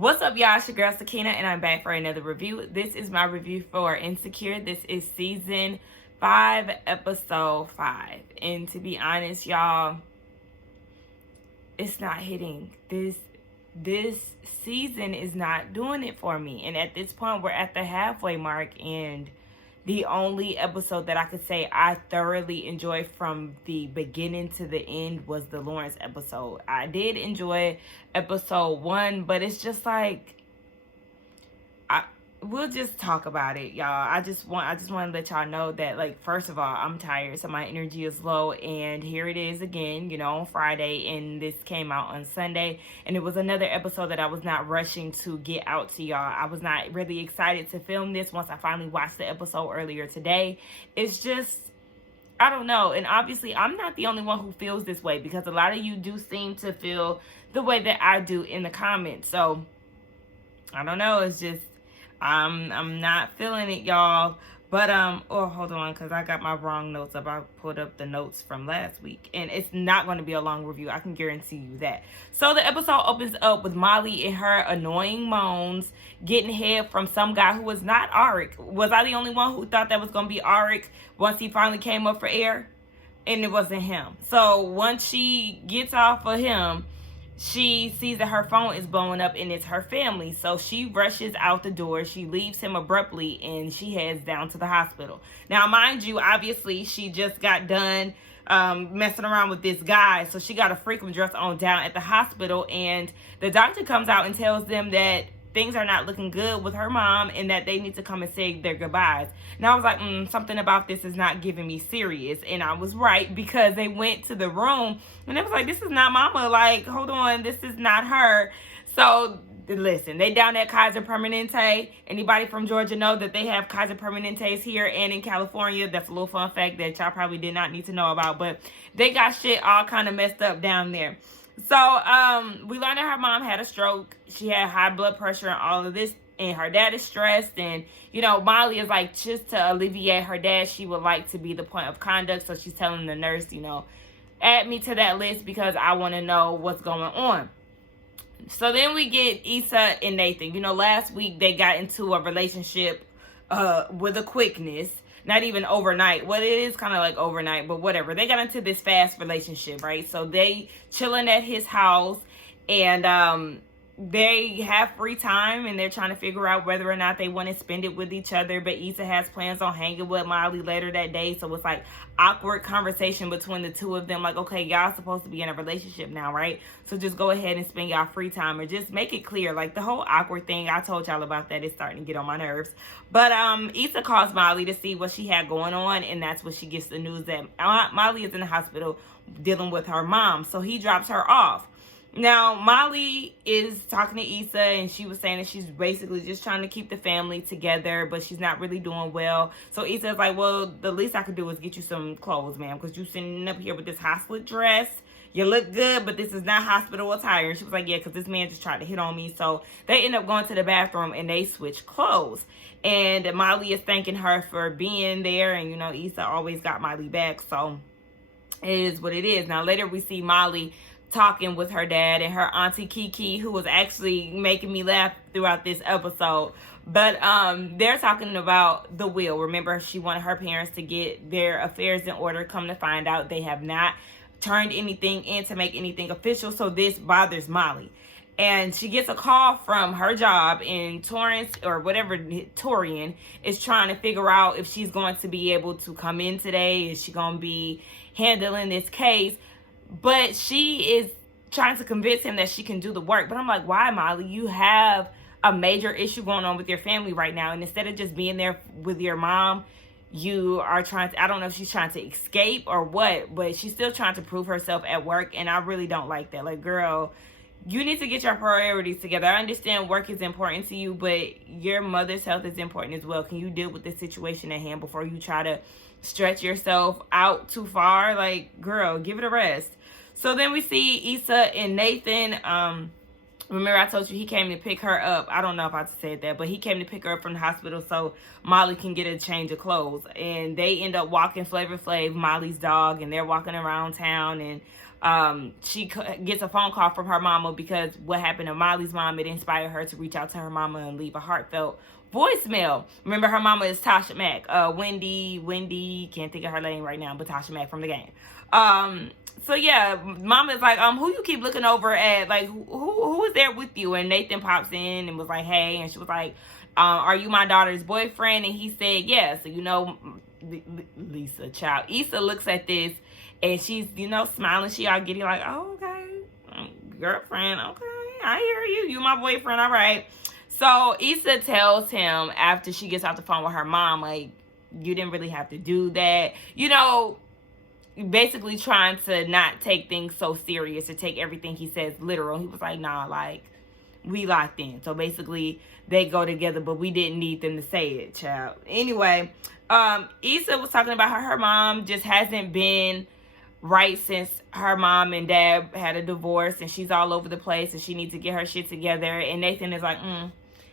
What's up, y'all? It's your girl Sakina, and I'm back for another review. This is my review for Insecure. This is season 5, episode 5. And to be honest, y'all, it's not hitting. This season is not doing it for me. And at this point, we're at the halfway mark, and the only episode that I could say I thoroughly enjoyed from the beginning to the end was the Lawrence episode. I did enjoy episode 1, but it's just like, we'll just talk about it, y'all. I just want to let y'all know that, like, first of all, I'm tired, so my energy is low, and here it is again, on Friday, and this came out on Sunday, and it was another episode that I was not rushing to get out to y'all. I was not really excited to film this once I finally watched the episode earlier today. It's just, I don't know, and obviously I'm not the only one who feels this way, because a lot of you do seem to feel the way that I do in the comments. So I don't know, it's just I'm not feeling it, y'all. But oh, hold on, because I got my wrong notes up. I pulled up the notes from last week, and it's not going to be a long review. I can guarantee you that. So the episode opens up with Molly and her annoying moans, getting head from some guy who was not Arik. Was I the only one who thought that was going to be Arik once he finally came up for air? And it wasn't him. So once she gets off of him, she sees that her phone is blowing up and it's her family. So she rushes out the door. She leaves him abruptly and she heads down to the hospital. Now, mind you, obviously, she just got done messing around with this guy. So she got a freakum dress on down at the hospital. And the doctor comes out and tells them that things are not looking good with her mom and that they need to come and say their goodbyes. Now I was like, something about this is not giving me serious. And I was right, because they went to the room and they was like, this is not mama. Like, hold on, this is not her. So listen, they down at Kaiser Permanente. Anybody from Georgia know that they have Kaiser Permanentes here and in California? That's a little fun fact that y'all probably did not need to know about, but they got shit all kind of messed up down there. So we learned that her mom had a stroke. She had high blood pressure and all of this, and her dad is stressed. And Molly is like, just to alleviate her dad, she would like to be the point of contact. So she's telling the nurse, add me to that list because I want to know what's going on. So then we get Issa and Nathan. Last week they got into a relationship with a quickness. Not even overnight. Well, it is kind of like overnight, but whatever. They got into this fast relationship, right? So they chilling at his house, and they have free time, and they're trying to figure out whether or not they want to spend it with each other. But Issa has plans on hanging with Molly later that day, so it's like awkward conversation between the two of them. Like, okay, y'all supposed to be in a relationship now, right? So just go ahead and spend y'all free time, or just make it clear. Like, the whole awkward thing, I told y'all about that. It's starting to get on my nerves. But Issa calls Molly to see what she had going on, and that's when she gets the news that Molly is in the hospital dealing with her mom. So he drops her off. Now, Molly is talking to Issa, and she was saying that she's basically just trying to keep the family together, but she's not really doing well. So Issa's like, well, the least I could do is get you some clothes, ma'am, because you sitting up here with this hospital dress. You look good, but this is not hospital attire. She was like, yeah, because this man just tried to hit on me. So they end up going to the bathroom, and they switch clothes. And Molly is thanking her for being there, and, Issa always got Molly back, so it is what it is. Now, later we see Molly talking with her dad and her auntie Kiki, who was actually making me laugh throughout this episode. But they're talking about the will. Remember, she wanted her parents to get their affairs in order. Come to find out, they have not turned anything in to make anything official. So this bothers Molly. And she gets a call from her job in Torrance, or whatever, Torian, is trying to figure out if she's going to be able to come in today. Is she going to be handling this case? But she is trying to convince him that she can do the work. But I'm like, why, Molly? You have a major issue going on with your family right now. And instead of just being there with your mom, you are trying to, I don't know if she's trying to escape or what, but she's still trying to prove herself at work. And I really don't like that. Like, girl, you need to get your priorities together. I understand work is important to you, but your mother's health is important as well. Can you deal with the situation at hand before you try to stretch yourself out too far? Like, girl, give it a rest. So then we see Issa and Nathan. Remember I told you he came to pick her up. I don't know if I said that, but he came to pick her up from the hospital so Molly can get a change of clothes. And they end up walking Flavor Flav, Molly's dog, and they're walking around town. And She gets a phone call from her mama because what happened to Molly's mom, it inspired her to reach out to her mama and leave a heartfelt voicemail. Remember, her mama is Tasha Mack. Wendy, can't think of her name right now, but Tasha Mack from the game. So yeah, mama is like, who you keep looking over at? Like, who is there with you? And Nathan pops in and was like, hey, and she was like, are you my daughter's boyfriend? And he said, yeah. So, Lisa, child. Issa looks at this and she's, smiling. She all giddy like, oh, okay, girlfriend, okay, I hear you. You my boyfriend, all right. So Issa tells him after she gets off the phone with her mom, like, you didn't really have to do that. Basically trying to not take things so serious or take everything he says literal. He was like, nah, like, we locked in. So basically they go together, but we didn't need them to say it, child. Anyway, Issa was talking about how her mom just hasn't been right since her mom and dad had a divorce, and she's all over the place and she needs to get her shit together. And Nathan is like,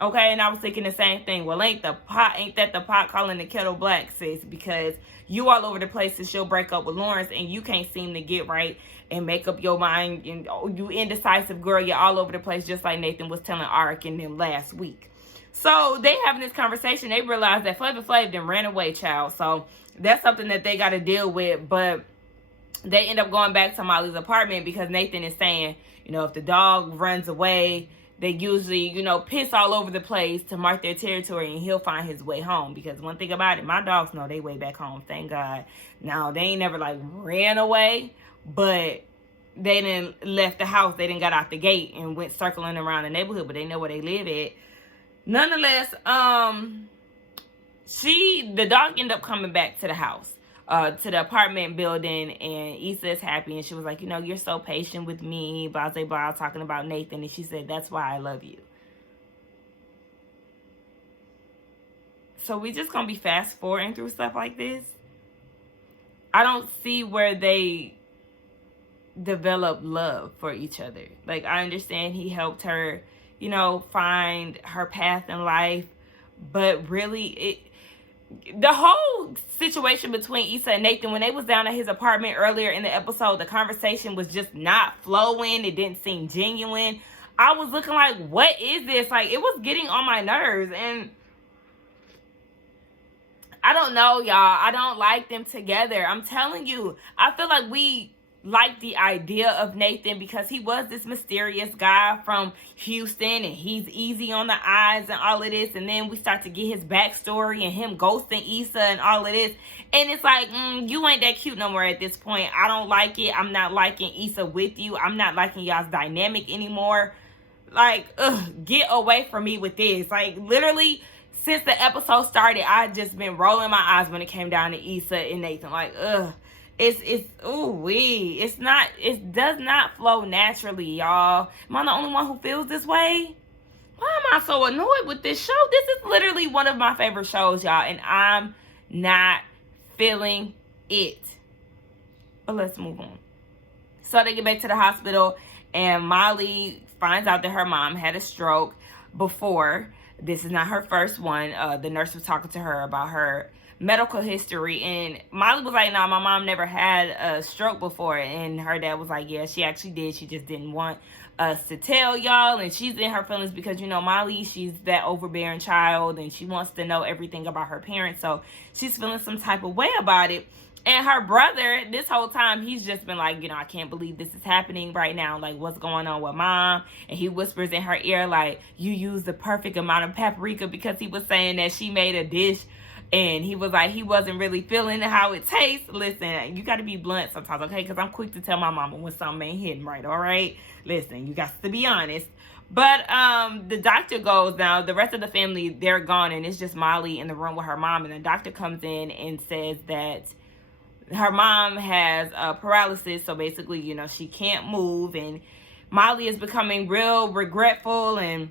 okay. And I was thinking the same thing. Well, ain't that the pot calling the kettle black, sis? Because you all over the place and she'll break up with Lawrence and you can't seem to get right and make up your mind. And you indecisive girl, you're all over the place, just like Nathan was telling Arik and them last week. So they having this conversation. They realize that Flavor Flav then ran away, child. So that's something that they got to deal with. But they end up going back to Molly's apartment because Nathan is saying, if the dog runs away, they usually, piss all over the place to mark their territory, and he'll find his way home. Because one thing about it, my dogs know they way back home, thank God. Now, they ain't never, ran away, but they didn't left the house. They didn't got out the gate and went circling around the neighborhood, but they know where they live at. Nonetheless, the dog ended up coming back to the house. To the apartment building, and Issa is happy, and she was like, you're so patient with me, blah, blah, blah, talking about Nathan, and she said, that's why I love you. So we just gonna be fast forwarding through stuff like this. I don't see where they develop love for each other. Like, I understand he helped her, find her path in life, but really, the whole situation between Issa and Nathan, when they was down at his apartment earlier in the episode, the conversation was just not flowing. It didn't seem genuine. I was looking like, what is this? Like, it was getting on my nerves. And I don't know, y'all. I don't like them together. I'm telling you. I feel like we like the idea of Nathan because he was this mysterious guy from Houston, and he's easy on the eyes and all of this. And then we start to get his backstory and him ghosting Issa and all of this. And it's like, you ain't that cute no more at this point. I don't like it. I'm not liking Issa with you. I'm not liking y'all's dynamic anymore. Like, get away from me with this. Like, literally, since the episode started, I've just been rolling my eyes when it came down to Issa and Nathan. Like, it does not flow naturally, y'all. Am I the only one who feels this way? Why am I so annoyed with this show? This is literally one of my favorite shows, y'all, and I'm not feeling it. But let's move on. So they get back to the hospital, and Molly finds out that her mom had a stroke before. This is not her first one. The nurse was talking to her about her medical history, and Molly was like, my mom never had a stroke before. And her dad was like, yeah, she actually did. She just didn't want us to tell y'all. And she's in her feelings because, Molly, she's that overbearing child, and she wants to know everything about her parents. So she's feeling some type of way about it. And her brother, this whole time, he's just been like, I can't believe this is happening right now. Like, what's going on with mom? And he whispers in her ear, like, you used the perfect amount of paprika, because he was saying that she made a dish. And he was like, he wasn't really feeling how it tastes. Listen, you got to be blunt sometimes, okay? Because I'm quick to tell my mama when something ain't hitting right, all right? Listen, you got to be honest. But the doctor goes now. The rest of the family, they're gone. And it's just Molly in the room with her mom. And the doctor comes in and says that her mom has paralysis. So basically, she can't move. And Molly is becoming real regretful, and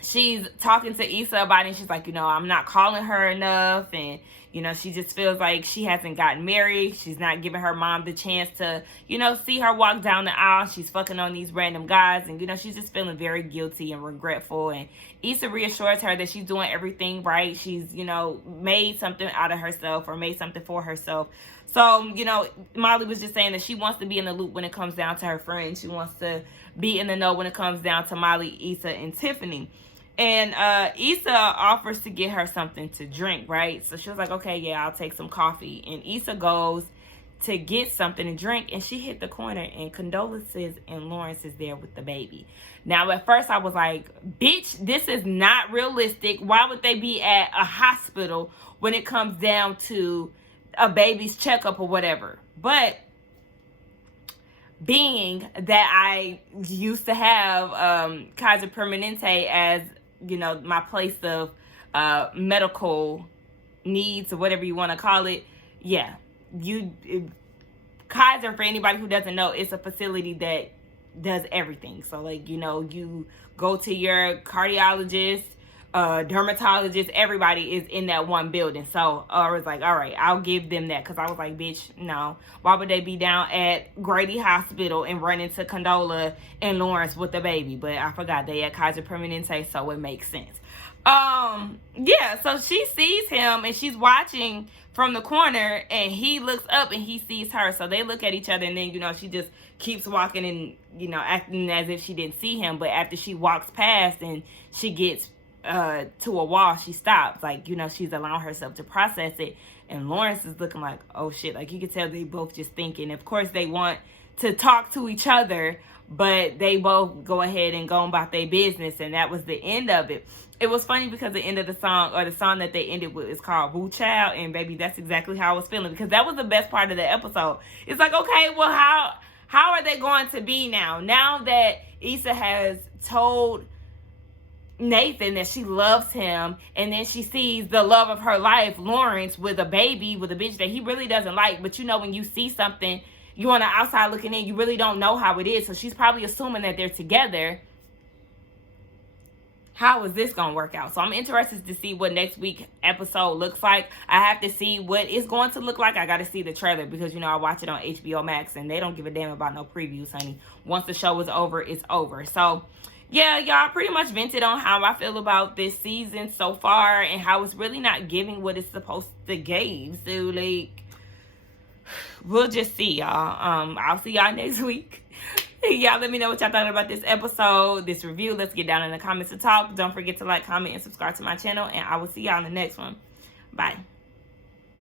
she's talking to Issa about it, and she's like, I'm not calling her enough, and, You know, she just feels like she hasn't gotten married. She's not giving her mom the chance to, you know, see her walk down the aisle. She's fucking on these random guys. And, you know, she's just feeling very guilty and regretful. And Issa reassures her that she's doing everything right. She's, you know, made something out of herself or made something for herself. So, you know, Molly was just saying that she wants to be in the loop when it comes down to her friends. She wants to be in the know when it comes down to Molly, Issa, and Tiffany. And Issa offers to get her something to drink, right? So she was like, okay, yeah, I'll take some coffee. And Issa goes to get something to drink, and she hit the corner, and Condolences and Lawrence is there with the baby. Now, at first, I was like, bitch, this is not realistic. Why would they be at a hospital when it comes down to a baby's checkup or whatever? But being that I used to have Kaiser Permanente as, you know, my place of medical needs or whatever you want to call it, yeah, Kaiser, for anybody who doesn't know, it's a facility that does everything. So, like, you know, you go to your cardiologist, dermatologist, everybody is in that one building. So I was like, all right, I'll give them that, because I was like, bitch, no, why would they be down at Grady Hospital and run into Condola and Lawrence with the baby? But I forgot they at Kaiser Permanente, so it makes sense. Yeah, so she sees him and she's watching from the corner, and he looks up and he sees her. So they look at each other, and then, you know, she just keeps walking and, you know, acting as if she didn't see him. But after she walks past and she gets to a wall, she stops. Like, you know, she's allowing herself to process it. And Lawrence is looking like, oh shit. Like, you can tell they both just thinking. Of course, they want to talk to each other, but they both go ahead and go about their business. And that was the end of it. It was funny because the end of the song, or the song that they ended with, is called Woo Child. And baby, that's exactly how I was feeling, because that was the best part of the episode. It's like, okay, well, how are they going to be now? Now that Issa has told Nathan that she loves him, and then she sees the love of her life, Lawrence, with a baby, with a bitch that he really doesn't like. But you know, when you see something, you on the outside looking in, you really don't know how it is. So she's probably assuming that they're together. How is this going to work out? So I'm interested to see what next week episode looks like. I have to see what it's going to look like. I got to see the trailer, because, you know, I watch it on HBO Max and they don't give a damn about no previews, honey. Once the show is over, it's over. So yeah, y'all, pretty much vented on how I feel about this season so far and how it's really not giving what it's supposed to give. So, like, we'll just see, y'all. I'll see y'all next week. Y'all let me know what y'all thought about this episode, this review. Let's get down in the comments to talk. Don't forget to like, comment, and subscribe to my channel. And I will see y'all in the next one. Bye.